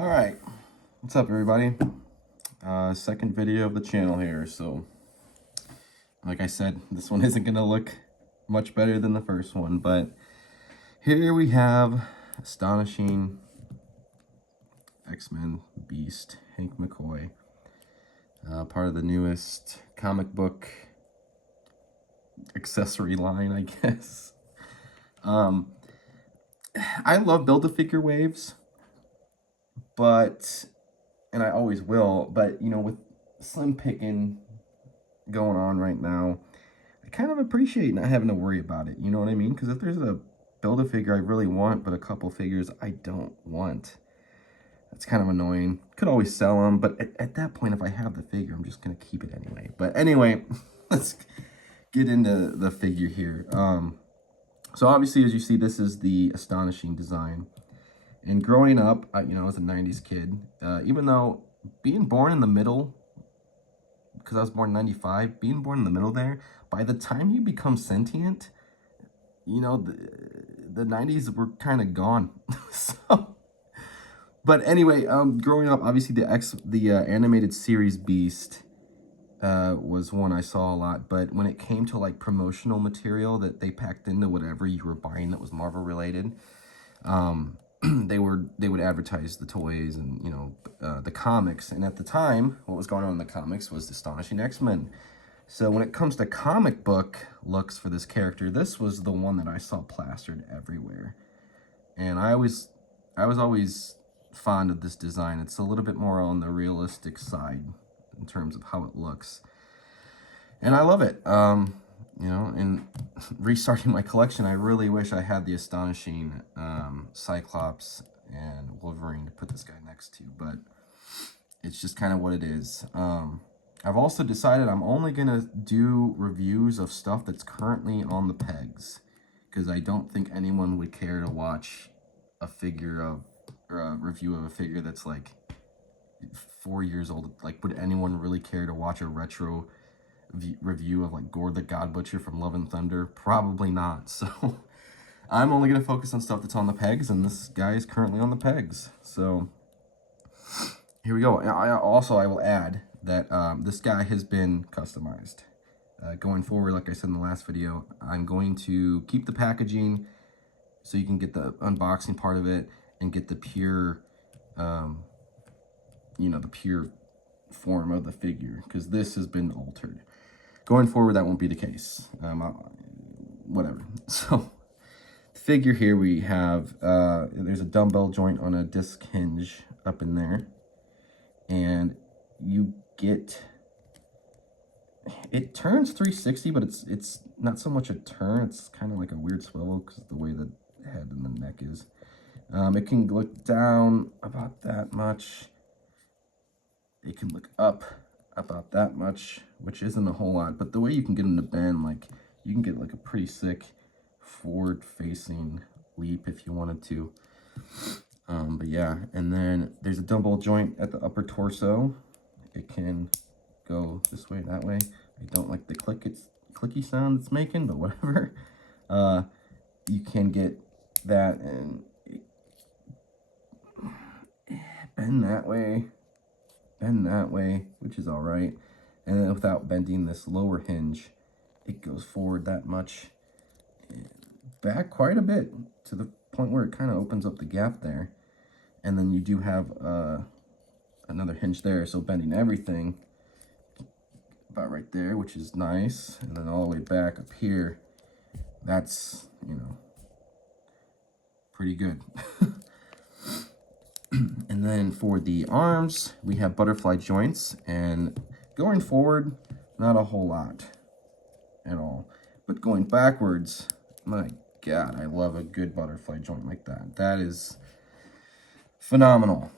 All right, what's up, everybody? Second video of the channel here. So, like I said, this one isn't gonna look much better than the first one, but here we have Astonishing X-Men Beast, Hank McCoy, part of the newest comic book accessory line, I guess. I love Build-A-Figure waves, and I always will, but you know, with slim picking going on right now, I kind of appreciate not having to worry about it, you know what I mean? Because if there's a Build-A-Figure I really want, but a couple figures I don't want, that's kind of annoying. Could always sell them, but at that point, if I have the figure, I'm just going to keep it anyway. But anyway, let's get into the figure here. So obviously, as you see, this is the Astonishing design. And growing up, you know, as a 90s kid, even though being born in the middle, because I was born in 95, being born in the middle there, by the time you become sentient, you know, the 90s were kind of gone. So, but anyway, growing up, obviously the animated series Beast was one I saw a lot, but when it came to like promotional material that they packed into whatever you were buying that was Marvel related, they would advertise the toys and, you know, the comics. And at the time, what was going on in the comics was the Astonishing X-Men. So when it comes to comic book looks for this character, this was the one that I saw plastered everywhere. And I was always fond of this design. It's a little bit more on the realistic side in terms of how it looks, and I love it. You know, and restarting my collection, I really wish I had the Astonishing Cyclops and Wolverine to put this guy next to, but it's just kind of what it is. I've also decided I'm only gonna do reviews of stuff that's currently on the pegs, because I don't think anyone would care to watch a figure of, or a review of a figure that's like 4 years old. Like, would anyone really care to watch a retro review of like Gore the God Butcher from Love and Thunder? Probably not. So I'm only going to focus on stuff that's on the pegs, and this guy is currently on the pegs. So here we go. And I will add that this guy has been customized. Going forward, like I said in the last video, I'm going to keep the packaging so you can get the unboxing part of it and get the pure, you know, the pure form of the figure, because this has been altered. Going forward, that won't be the case. Whatever. So, the figure here we have, there's a dumbbell joint on a disc hinge up in there, and you get, it turns 360, but it's not so much a turn, it's kind of like a weird swivel because the way the head and the neck is. It can look down about that much. It can look up about that much, which isn't a whole lot, but the way you can get them to bend, like, you can get like a pretty sick forward-facing leap if you wanted to. But yeah, and then there's a dumbbell joint at the upper torso. It can go this way, that way. I don't like the clicky sound it's making, but whatever. You can get that and bend that way, which is all right. And then without bending this lower hinge, it goes forward that much and back quite a bit to the point where it kind of opens up the gap there. And then you do have another hinge there, so bending everything about right there, which is nice. And then all the way back up here, that's, you know, pretty good. And then for the arms, we have butterfly joints, and going forward, not a whole lot at all. But going backwards, my God, I love a good butterfly joint like that. That is phenomenal.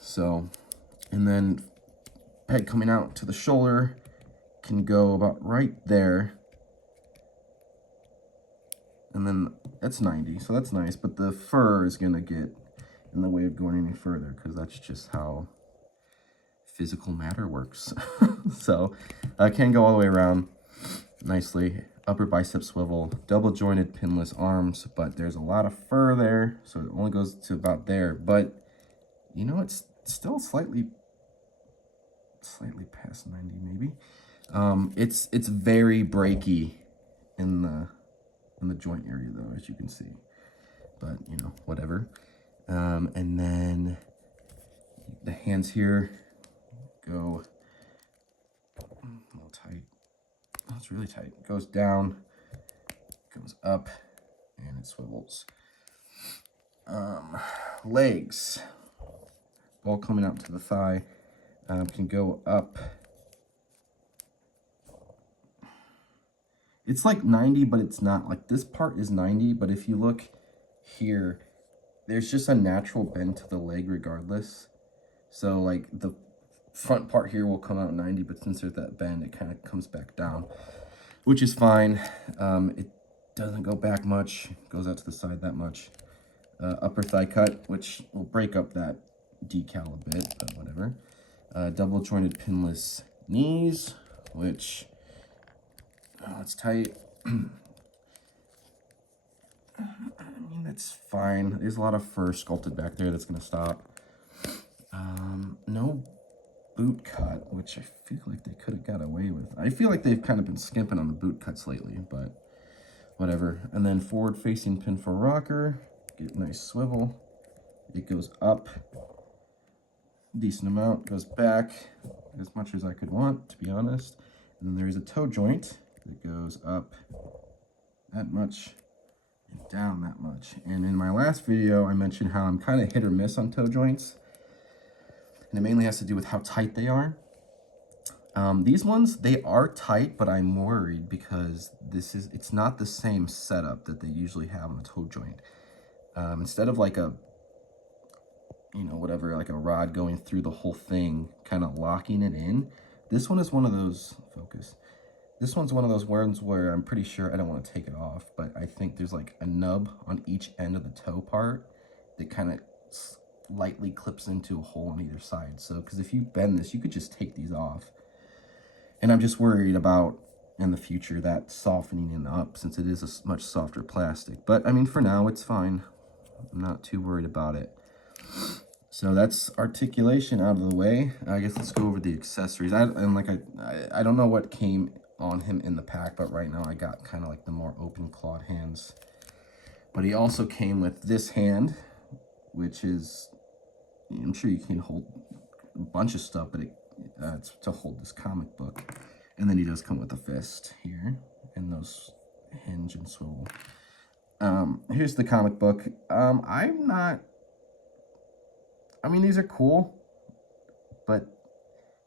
So, and then peg coming out to the shoulder can go about right there. And then that's 90, so that's nice, but the fur is gonna get in the way of going any further, because that's just how physical matter works. So I can go all the way around nicely. Upper bicep swivel, double jointed pinless arms, but there's a lot of fur there, so it only goes to about there. But You know, it's still slightly past 90 maybe. It's very breaky in the joint area though, as you can see. But you know, whatever. And then the hands here go a little tight. Oh, it's really tight. It goes down, goes up, and it swivels. Legs, all coming out to the thigh, can go up. It's like 90, but it's not. Like this part is 90, but if you look here, there's just a natural bend to the leg regardless. So like the front part here will come out 90, but since there's that bend, it kind of comes back down, which is fine. It doesn't go back much, goes out to the side that much. Upper thigh cut, which will break up that decal a bit, but whatever. Double jointed pinless knees, which, oh, it's tight. I mean, that's fine. There's a lot of fur sculpted back there that's gonna stop. No boot cut, which I feel like they could have got away with. I feel like they've kind of been skimping on the boot cuts lately, but whatever. And then forward facing pinfall rocker, get a nice swivel. It goes up decent amount, goes back as much as I could want, to be honest. And then there is a toe joint that goes up that much and down that much. And in my last video, I mentioned how I'm kind of hit or miss on toe joints. And it mainly has to do with how tight they are. These ones, they are tight, but I'm worried because it's not the same setup that they usually have on a toe joint. Instead of like a, you know, whatever, like a rod going through the whole thing, kind of locking it in, this one is one of those, focus. This one's one of those ones where I'm pretty sure, I don't want to take it off, but I think there's like a nub on each end of the toe part that kind of lightly clips into a hole on either side. So, because if you bend this, you could just take these off. And I'm just worried about, in the future, that softening it up, since it is a much softer plastic. But, I mean, for now, it's fine. I'm not too worried about it. So that's articulation out of the way. I guess let's go over the accessories. I don't know what came on him in the pack, but right now I got kind of like the more open clawed hands. But he also came with this hand, which is, I'm sure you can hold a bunch of stuff, but it's to hold this comic book. And then he does come with a fist here, and those hinge and swivel. Here's the comic book. I mean, these are cool, but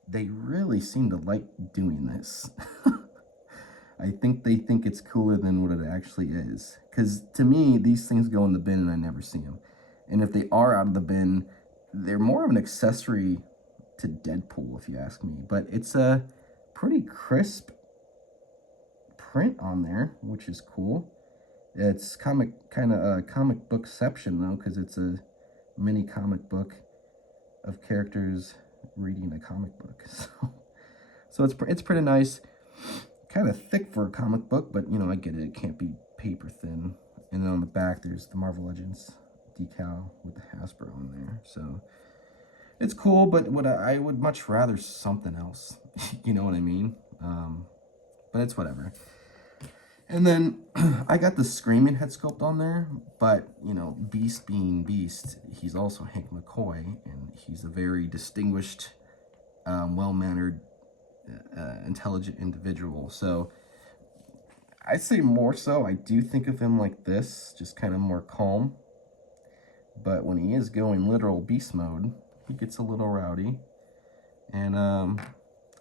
they really seem to like doing this. I think they think it's cooler than what it actually is. Because to me, these things go in the bin and I never see them. And if they are out of the bin, they're more of an accessory to Deadpool, if you ask me. But it's a pretty crisp print on there, which is cool. It's kind of a comic bookception though, because it's a mini comic book of characters reading a comic book. So it's pretty nice. Kind of thick for a comic book, but you know, I get it. It can't be paper thin. And then on the back, there's the Marvel Legends decal with the Hasbro on there. So it's cool, but I would much rather something else. You know what I mean? But it's whatever. And then I got the Screaming head sculpt on there, but you know, Beast being Beast, he's also Hank McCoy, and he's a very distinguished, well-mannered, intelligent individual. So I'd say more so, I do think of him like this, just kind of more calm. But when he is going literal beast mode, he gets a little rowdy. And I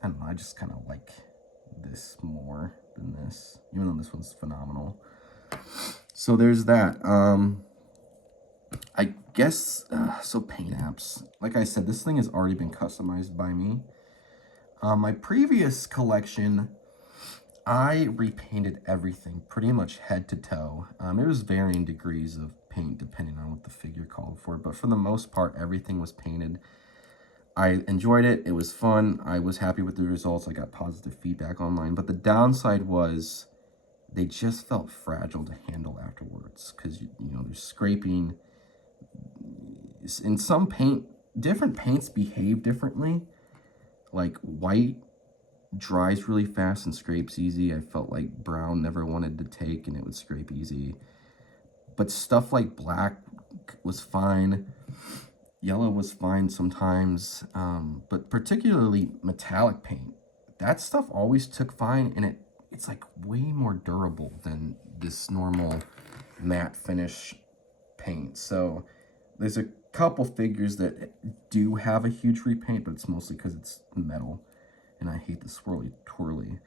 don't know, I just kind of like this more than this, even though this one's phenomenal. So there's that. I guess, so paint apps. Like I said, this thing has already been customized by me. My previous collection, I repainted everything pretty much head to toe. It was varying degrees of paint depending on what the figure called for, but for the most part, everything was painted. I enjoyed it. It was fun. I was happy with the results. I got positive feedback online, but the downside was they just felt fragile to handle afterwards because, you know, there's scraping. In some paint, different paints behave differently. Like white dries really fast and scrapes easy. I felt like brown never wanted to take and it would scrape easy. But stuff like black was fine. Yellow was fine sometimes, but particularly metallic paint. That stuff always took fine, and it's like way more durable than this normal matte finish paint. So there's a couple figures that do have a huge repaint, but it's mostly because it's metal, and I hate the swirly twirly.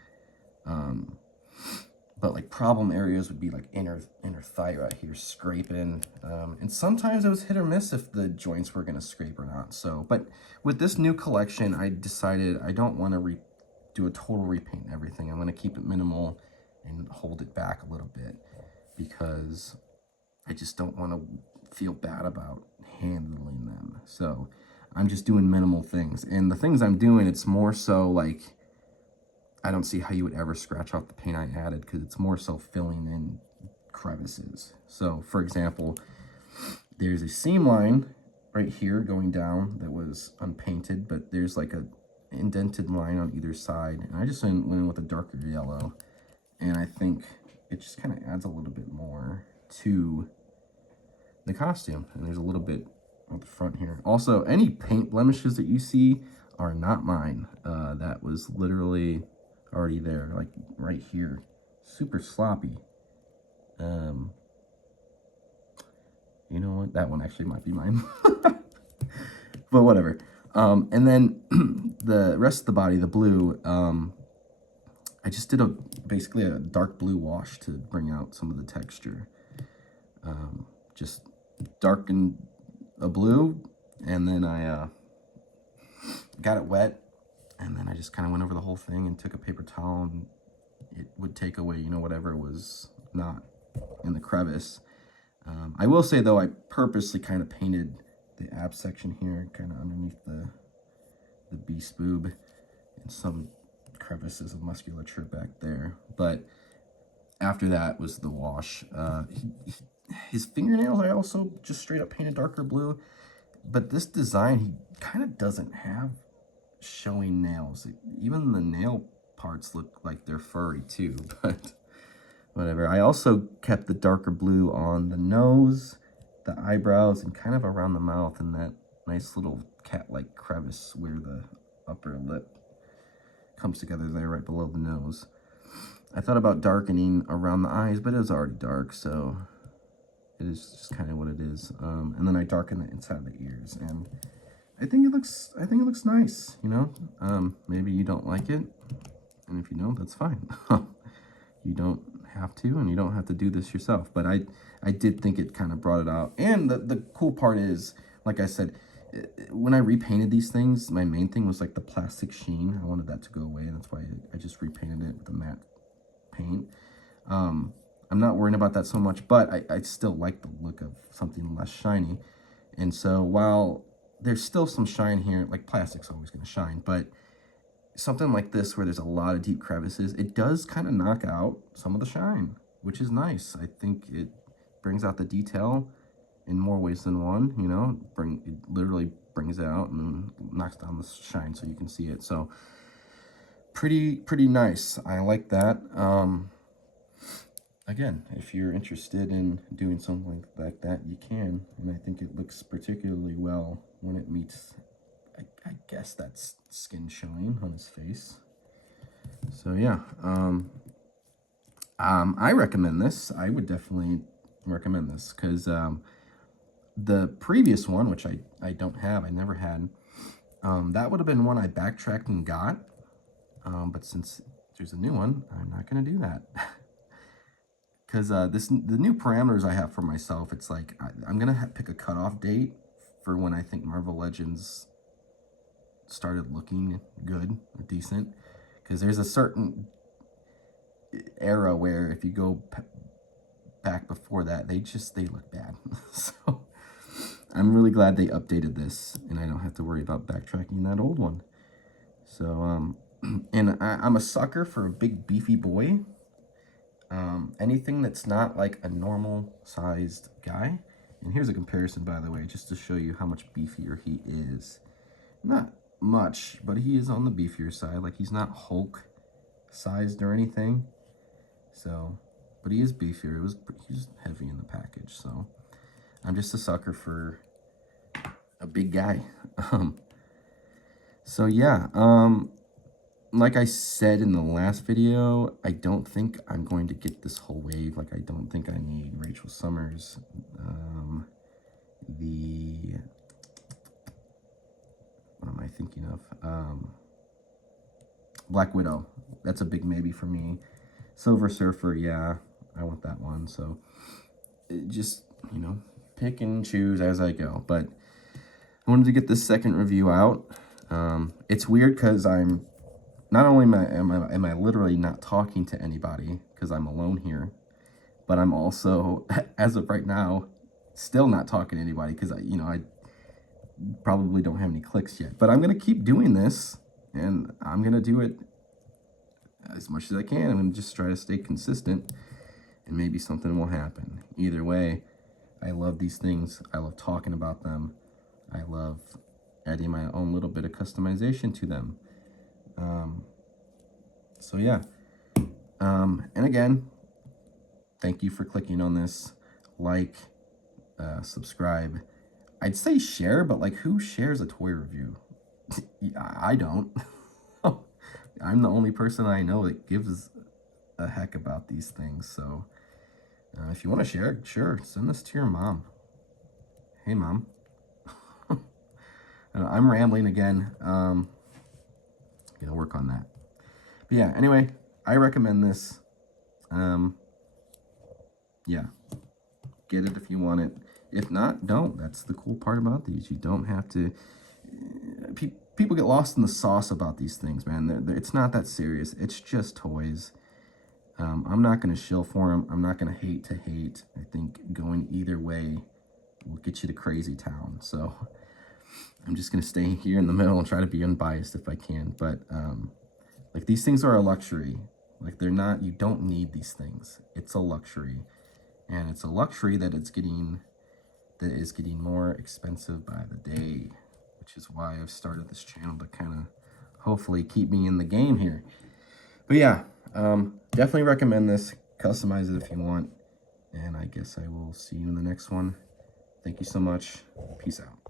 But like problem areas would be like inner thigh right here scraping, and sometimes it was hit or miss if the joints were gonna scrape or not. So, but with this new collection, I decided I don't want to do a total repaint and everything. I'm gonna keep it minimal and hold it back a little bit because I just don't want to feel bad about handling them. So I'm just doing minimal things, and the things I'm doing, it's more so like, I don't see how you would ever scratch off the paint I added because it's more so filling in crevices. So for example, there's a seam line right here going down that was unpainted, but there's like a indented line on either side. And I just went in with a darker yellow, and I think it just kind of adds a little bit more to the costume. And there's a little bit on the front here. Also, any paint blemishes that you see are not mine. That was literally already there, like right here. Super sloppy. You know what? That one actually might be mine. But whatever. And then the rest of the body, the blue, I just did basically a dark blue wash to bring out some of the texture. Just darkened a blue, and then I got it wet, and then I just kind of went over the whole thing and took a paper towel, and it would take away, you know, whatever was not in the crevice. I will say, though, I purposely kind of painted the ab section here, kind of underneath the beast boob, and some crevices of musculature back there. But after that was the wash. His fingernails, I also just straight up painted darker blue. But this design, he kind of doesn't have showing nails. Even the nail parts look like they're furry too, but whatever. I also kept the darker blue on the nose, the eyebrows, and kind of around the mouth, and that nice little cat-like crevice where the upper lip comes together there right below the nose. I thought about darkening around the eyes, but it was already dark, so it is just kind of what it is. And then I darkened the inside of the ears, and I think it looks nice, you know. Maybe you don't like it, and if you don't, that's fine. You don't have to, and you don't have to do this yourself. But I did think it kind of brought it out. And the cool part is, like I said, when I repainted these things, my main thing was like the plastic sheen. I wanted that to go away, and that's why I just repainted it with the matte paint. I'm not worrying about that so much, but I still like the look of something less shiny. And so while there's still some shine here, like plastic's always going to shine, but something like this where there's a lot of deep crevices, it does kind of knock out some of the shine, which is nice. I think it brings out the detail in more ways than one, you know. It literally brings it out and knocks down the shine so you can see it. So pretty nice. I like that. Again, if you're interested in doing something like that, you can. And I think it looks particularly well when it meets, I guess that's skin showing on his face. So yeah, I recommend this. I would definitely recommend this because the previous one, which I don't have, I never had, that would have been one I backtracked and got. But since there's a new one, I'm not going to do that. Because the new parameters I have for myself, it's like I'm going to pick a cutoff date for when I think Marvel Legends started looking good or decent. Because there's a certain era where if you go back before that, they look bad. So I'm really glad they updated this, and I don't have to worry about backtracking that old one. So, and I'm a sucker for a big beefy boy. Anything that's not like a normal sized guy And here's a comparison, by the way, just to show you how much beefier he is. Not much, but he is on the beefier side. Like, he's not Hulk sized or anything. So, but he is beefier. He's heavy in the package. So I'm just a sucker for a big guy. So yeah, like I said in the last video, I don't think I'm going to get this whole wave. Like, I don't think I need Rachel Summers. What am I thinking of? Black Widow. That's a big maybe for me. Silver Surfer, yeah, I want that one. So just, you know, pick and choose as I go. But I wanted to get this second review out. It's weird because I'm not only am I literally not talking to anybody because I'm alone here, but I'm also, as of right now, still not talking to anybody because I probably don't have any clicks yet. But I'm gonna keep doing this, and I'm gonna do it as much as I can. I'm gonna just try to stay consistent, and maybe something will happen. Either way, I love these things. I love talking about them. I love adding my own little bit of customization to them. So yeah. And again, thank you for clicking on this. Like, subscribe. I'd say share, but like, who shares a toy review? I don't. I'm the only person I know that gives a heck about these things. So if you want to share, sure, send this to your mom. Hey, Mom. I'm rambling again. Gonna work on that. But yeah, anyway, I recommend this. Yeah, get it if you want it. If not, don't. That's the cool part about these. You don't have to. People get lost in the sauce about these things, man. It's not that serious. It's just toys. I'm not going to shill for them. I'm not going to hate to hate. I think going either way will get you to crazy town. So I'm just going to stay here in the middle and try to be unbiased if I can. But like, these things are a luxury. Like, they're not, you don't need these things. It's a luxury. And it's a luxury that is getting more expensive by the day, which is why I've started this channel to kind of hopefully keep me in the game here. But yeah, definitely recommend this. Customize it if you want. And I guess I will see you in the next one. Thank you so much. Peace out.